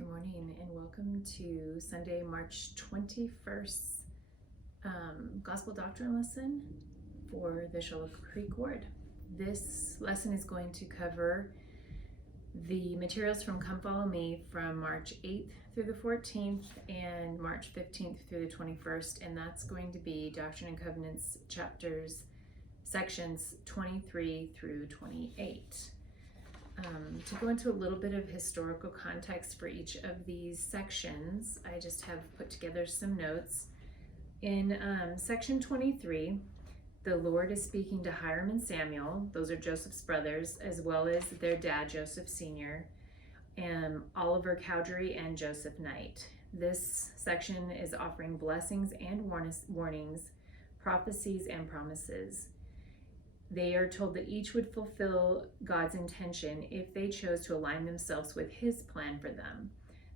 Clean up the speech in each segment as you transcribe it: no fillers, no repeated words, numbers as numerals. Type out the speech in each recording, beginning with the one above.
Good morning and welcome to Sunday, March 21st Gospel Doctrine lesson for the Shoal Creek Ward. This lesson is going to cover the materials from Come Follow Me from March 8th through the 14th and March 15th through the 21st, and that's going to be Doctrine and Covenants chapters, sections 23 through 28. To go into a little bit of historical context for each of these sections, I just have put together some notes. In section 23, the Lord is speaking to Hiram and Samuel. Those are Joseph's brothers, as well as their dad, Joseph Sr., and Oliver Cowdery and Joseph Knight. This section is offering blessings and warnings, prophecies and promises. They are told that each would fulfill God's intention if they chose to align themselves with His plan for them.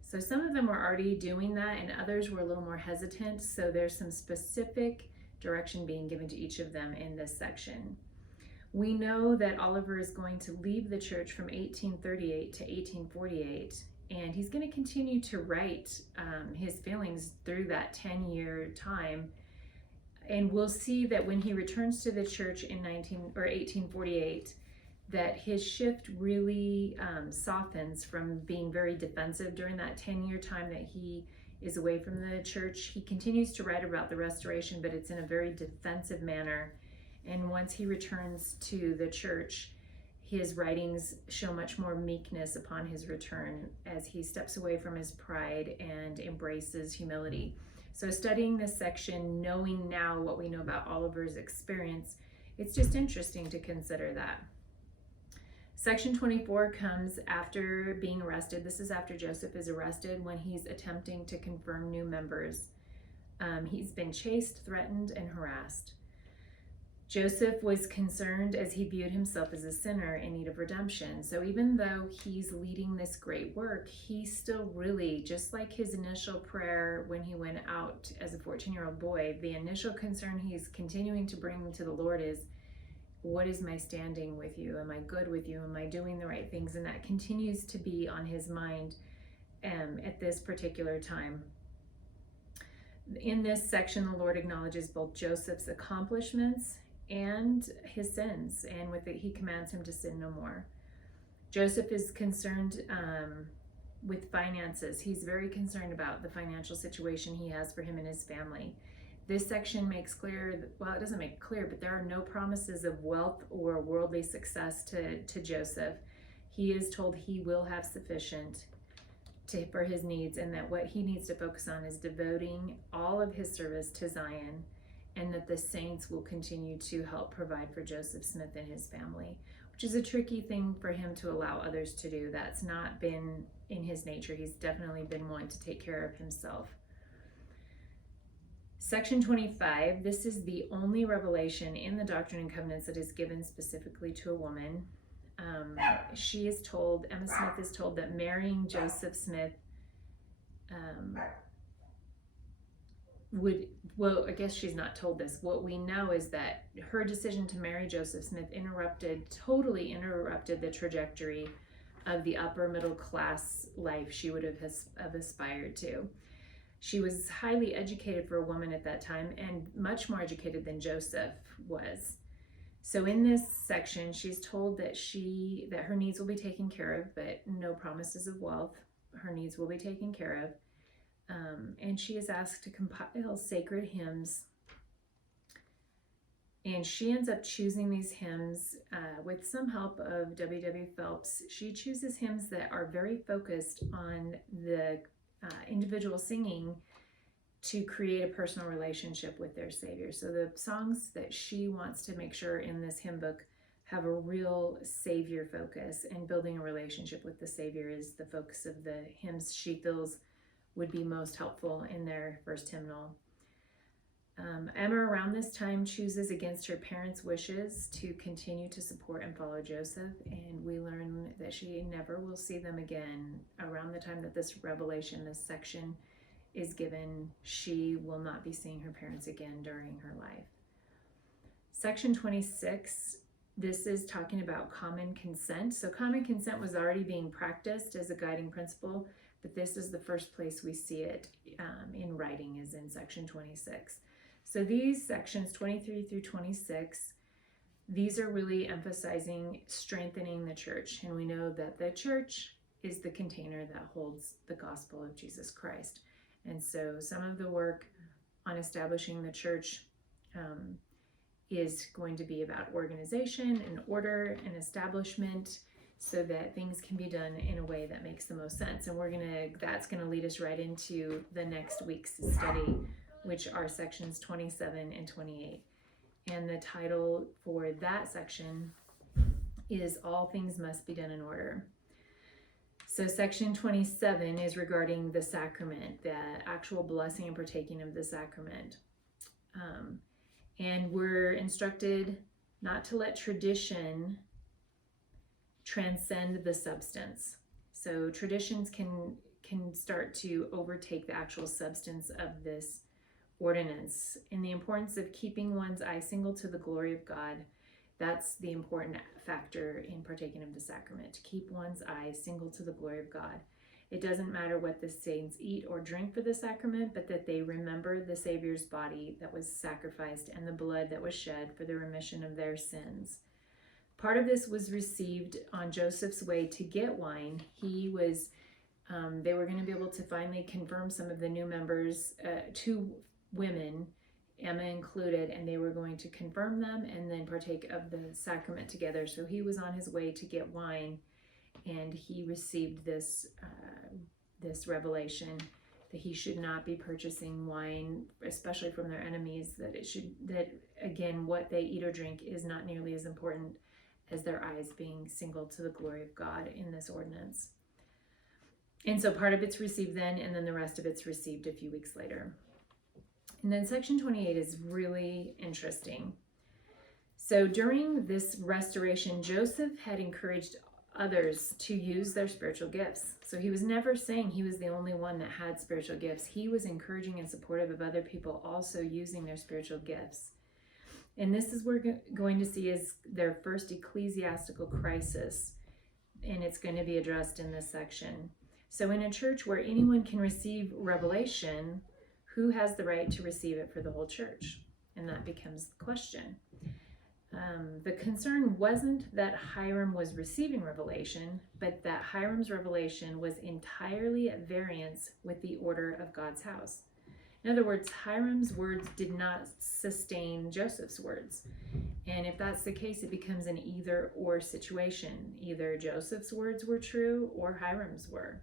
So some of them were already doing that and others were a little more hesitant. So there's some specific direction being given to each of them in this section. We know that Oliver is going to leave the church from 1838 to 1848, and he's going to continue to write his feelings through that 10-year time. And we'll see that when he returns to the church in 1848, that his shift really softens from being very defensive during that 10-year time that he is away from the church. He continues to write about the restoration, but it's in a very defensive manner. And once he returns to the church, his writings show much more meekness upon his return as he steps away from his pride and embraces humility. So studying this section, knowing now what we know about Oliver's experience, it's just interesting to consider that. Section 24 comes after being arrested. This is after Joseph is arrested when he's attempting to confirm new members. He's been chased, threatened, and harassed. Joseph was concerned as he viewed himself as a sinner in need of redemption. So even though he's leading this great work, he's still really, just like his initial prayer when he went out as a 14-year-old boy, the initial concern he's continuing to bring to the Lord is, what is my standing with you? Am I good with you? Am I doing the right things? And that continues to be on his mind at this particular time. In this section, the Lord acknowledges both Joseph's accomplishments and his sins, and with it he commands him to sin no more. Joseph is concerned with finances. He's very concerned about the financial situation he has for him and his family. This section makes clear, well, it doesn't make it clear, but there are no promises of wealth or worldly success to Joseph. He is told he will have sufficient for his needs, and that what he needs to focus on is devoting all of his service to Zion, and that the saints will continue to help provide for Joseph Smith and his family, which is a tricky thing for him to allow others to do. That's not been in his nature. He's definitely been one to take care of himself. Section 25, this is the only revelation in the Doctrine and Covenants that is given specifically to a woman. She is told, Emma Smith is told, that marrying Joseph Smith I guess she's not told this. What we know is that her decision to marry Joseph Smith totally interrupted the trajectory of the upper middle class life she would have aspired to. She was highly educated for a woman at that time, and much more educated than Joseph was. So in this section, she's told that her needs will be taken care of, but no promises of wealth. Her needs will be taken care of. And she is asked to compile sacred hymns. And she ends up choosing these hymns with some help of W.W. Phelps. She chooses hymns that are very focused on the individual singing to create a personal relationship with their Savior. So the songs that she wants to make sure in this hymn book have a real Savior focus, and building a relationship with the Savior is the focus of the hymns she feels would be most helpful in their first hymnal. Emma around this time chooses against her parents' wishes to continue to support and follow Joseph, and we learn that she never will see them again. Around the time that this section is given, she will not be seeing her parents again during her life. Section 26 This is talking about common consent. So common consent was already being practiced as a guiding principle, but this is the first place we see it in writing, is in section 26. So these sections 23 through 26, these are really emphasizing strengthening the church. And we know that the church is the container that holds the gospel of Jesus Christ. And so some of the work on establishing the church is going to be about organization and order and establishment, so that things can be done in a way that makes the most sense. And that's gonna lead us right into the next week's study, which are sections 27 and 28. And the title for that section is All Things Must Be Done in Order. So section 27 is regarding the sacrament, the actual blessing and partaking of the sacrament. And we're instructed not to let tradition transcend the substance. So traditions can start to overtake the actual substance of this ordinance. And the importance of keeping one's eye single to the glory of God, that's the important factor in partaking of the sacrament, to keep one's eye single to the glory of God. It doesn't matter what the saints eat or drink for the sacrament, but that they remember the Savior's body that was sacrificed and the blood that was shed for the remission of their sins. Part of this was received on Joseph's way to get wine. They were going to be able to finally confirm some of the new members, 2 women, Emma included, and they were going to confirm them and then partake of the sacrament together. So he was on his way to get wine, and he received this revelation that he should not be purchasing wine, especially from their enemies, that again, what they eat or drink is not nearly as important as their eyes being single to the glory of God in this ordinance. And so part of it's received then, and then the rest of it's received a few weeks later. And then section 28 is really interesting. So during this restoration, Joseph had encouraged others to use their spiritual gifts. So he was never saying he was the only one that had spiritual gifts. He was encouraging and supportive of other people also using their spiritual gifts. And this is what we're going to see is their first ecclesiastical crisis, and it's going to be addressed in this section. So in a church where anyone can receive revelation, who has the right to receive it for the whole church? And that becomes the question. The concern wasn't that Hiram was receiving revelation, but that Hiram's revelation was entirely at variance with the order of God's house. In other words, Hiram's words did not sustain Joseph's words. And if that's the case, it becomes an either or situation. Either Joseph's words were true or Hiram's were.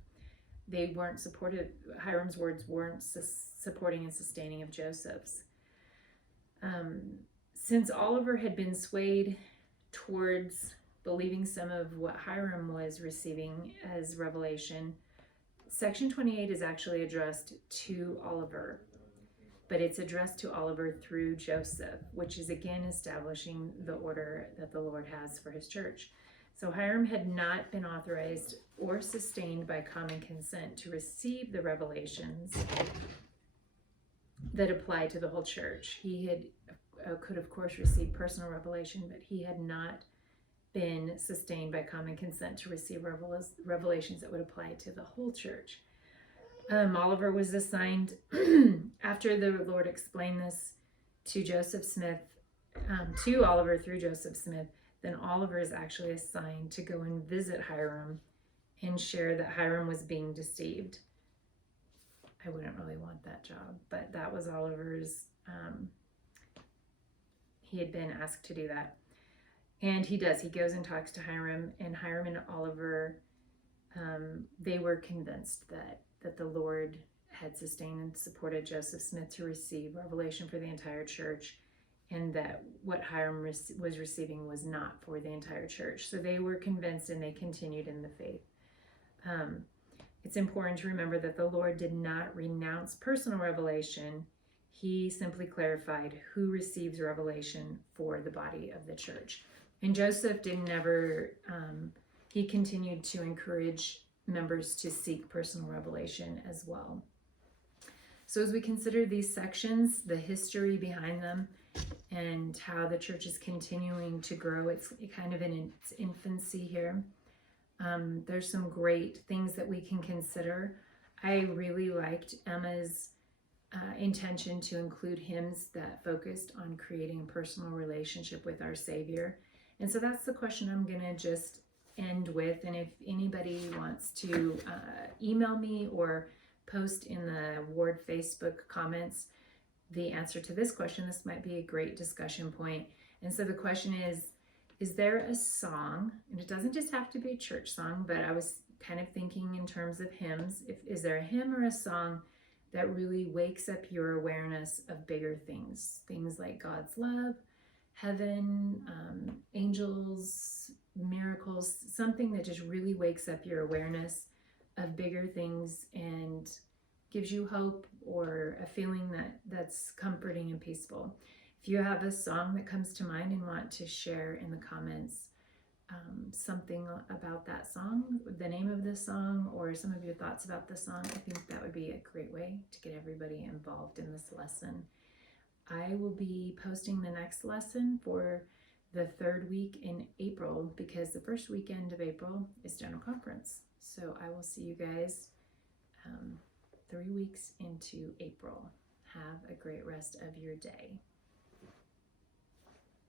They weren't supported. Hiram's words weren't supporting and sustaining of Joseph's. Since Oliver had been swayed towards believing some of what Hiram was receiving as revelation, section 28 is actually addressed to Oliver, but it's addressed to Oliver through Joseph, which is again establishing the order that the Lord has for his church. So Hiram had not been authorized or sustained by common consent to receive the revelations that apply to the whole church. He could of course receive personal revelation, but he had not been sustained by common consent to receive revelations that would apply to the whole church. Oliver was assigned, after the Lord explained this to Joseph Smith, to Oliver through Joseph Smith, then Oliver is actually assigned to go and visit Hiram and share that Hiram was being deceived. I wouldn't really want that job, but that was Oliver's, he had been asked to do that. And he does. He goes and talks to Hiram, and Hiram and Oliver, they were convinced that the Lord had sustained and supported Joseph Smith to receive revelation for the entire church, and that what Hiram was receiving was not for the entire church. So they were convinced, and they continued in the faith. It's important to remember that the Lord did not renounce personal revelation. He simply clarified who receives revelation for the body of the church. And Joseph he continued to encourage members to seek personal revelation as well. So as we consider these sections, the history behind them, and how the church is continuing to grow, it's kind of in its infancy here. There's some great things that we can consider. I really liked Emma's intention to include hymns that focused on creating a personal relationship with our Savior. And so that's the question I'm going to just end with. And if anybody wants to email me or post in the Ward Facebook comments the answer to this question, this might be a great discussion point. And so the question is there a song, and it doesn't just have to be a church song, but I was kind of thinking in terms of hymns, is there a hymn or a song that really wakes up your awareness of bigger things like God's love, heaven, angels, miracles, something that just really wakes up your awareness of bigger things and gives you hope or a feeling that's comforting and peaceful. If you have a song that comes to mind and want to share in the comments something about that song, the name of the song, or some of your thoughts about the song, I think that would be a great way to get everybody involved in this lesson. I will be posting the next lesson for the third week in April, because the first weekend of April is General Conference. So I will see you guys 3 weeks into April. Have a great rest of your day.